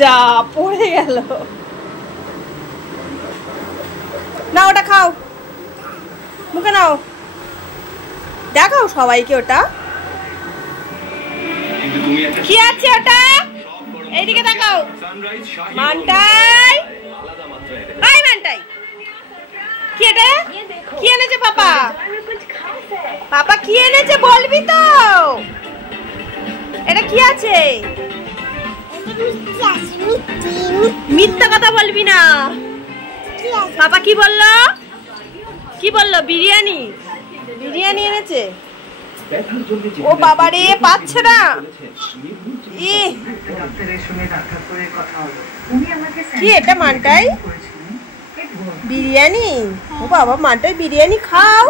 যা পড়ে গেল। না ওটা খাও, মুখে নাও, দেখাও সবাইকে ওটা কি আছে। ওটা এইদিকে দেখাও। মানটাই, আই মানটাই, কি এটা? কি এনেছে পাপা? পাপা কি এনেছে বলবি তো? এটা কি আছে? মিথ্যা কথা বলবি না। পাপা কি বললো? কি বললো? বিরিয়ানি। বিরিয়ানি এনেছে। ও বাবা রে, পাচ্ছে না। কি এটা মানটাই? বিরিয়ানি। ও বাবা, মানটাই বিরিয়ানি খাও।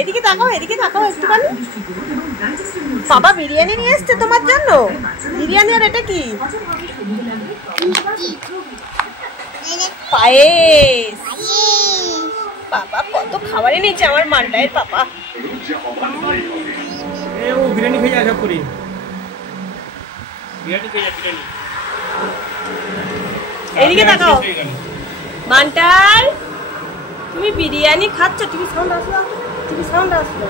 এদিকে তাকাও, এদিকে তাকাও একটুখানি। বাবা বিরিয়ানি নিয়ে এসছে তোমার জন্য। বিরিয়ানি। আর এটা কি? পায়েস। বাবা কত খাবার এনেছে আমার মানটাইয়ের পাপা। বিরিয়ানি খেয়ে যা করি। বিরিয়ানি খেয়ে যা, বিরিয়ানি। এদিকে তাকাও। মানটাই তুমি বিরিয়ানি খাচ্ছ? টিভি সাউন্ড আসলো, টিভি সাউন্ড আসলো।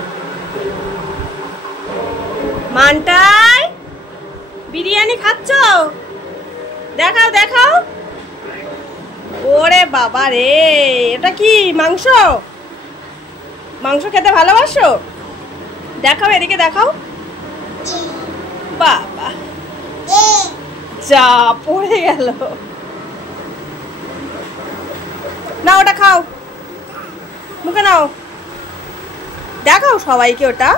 মানটাই বিরিয়ানি খাচ্ছ? দেখাও দেখাও। ওরে বাবা রে, এটা কি মাংস? মাংস খেতে ভালোবাসো? দেখাও, এদিকে দেখাও। বাবা যা পড়ে গেল। না ওটা খাও, মুখে নাও, দেখাও সবাইকে ওটা।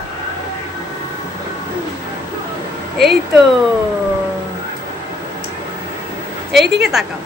এই তো, এইদিকে তাকাও।